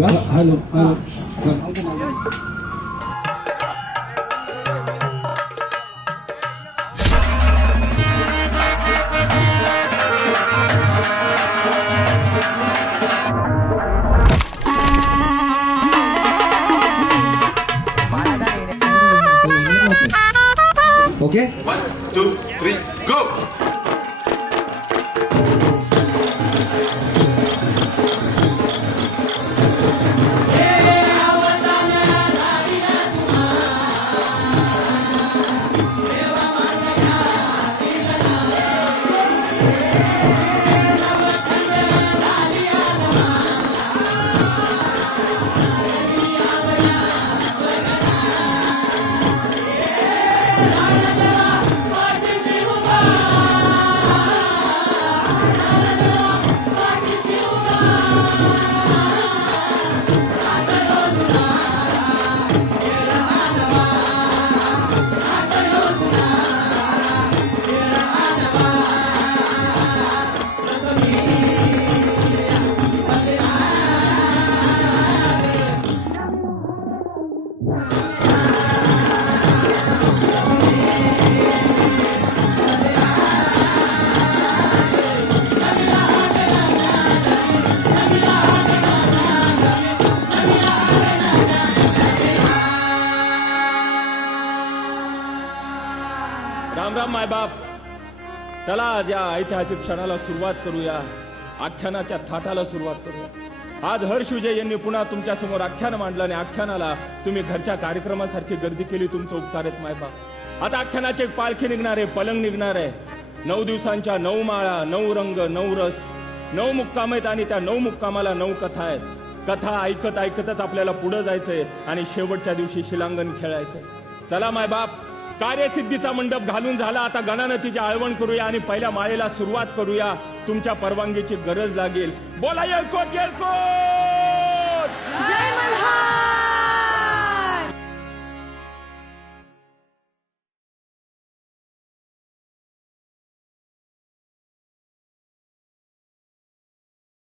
Hello hello okay 1, 2, 3, go! Ram Ram मायबाप. चला आज या ऐतिहासिक क्षणाला सुरुवात करूया, आख्यानाच्या थाटाला सुरुवात करूया. आज हर्ष विजय यांनी पुन्हा तुमच्या समोर आख्यान मांडलं आणि आख्यानाला तुम्ही घरच्या कार्यक्रमासारखी गर्दी केली. तुमचं उपकार आहेत मायबाप. आता आख्यानाची एक पालखी निघणार आहे, पलंग निघणार आहे. 9 दिवसांच्या 9 माळा, 9 रंग, 9 रस, 9 मुक्काम आहेत आणि त्या 9 मुक्कामाला 9 कथा आहेत. कथा ऐकत ऐकतच आपल्याला पुढे जायचंय आणि शेवटच्या दिवशी शिलांगण खेळायचंय. चला मायबाप, कार्यसिद्धीचा मंडप घालून झाला. आता गणानतीची आळवण करूया आणि पहिल्या माळेला सुरुवात करूया. तुमच्या परवानगीची गरज लागेल. बोला येळकोट येळकोट. जय मल्हार.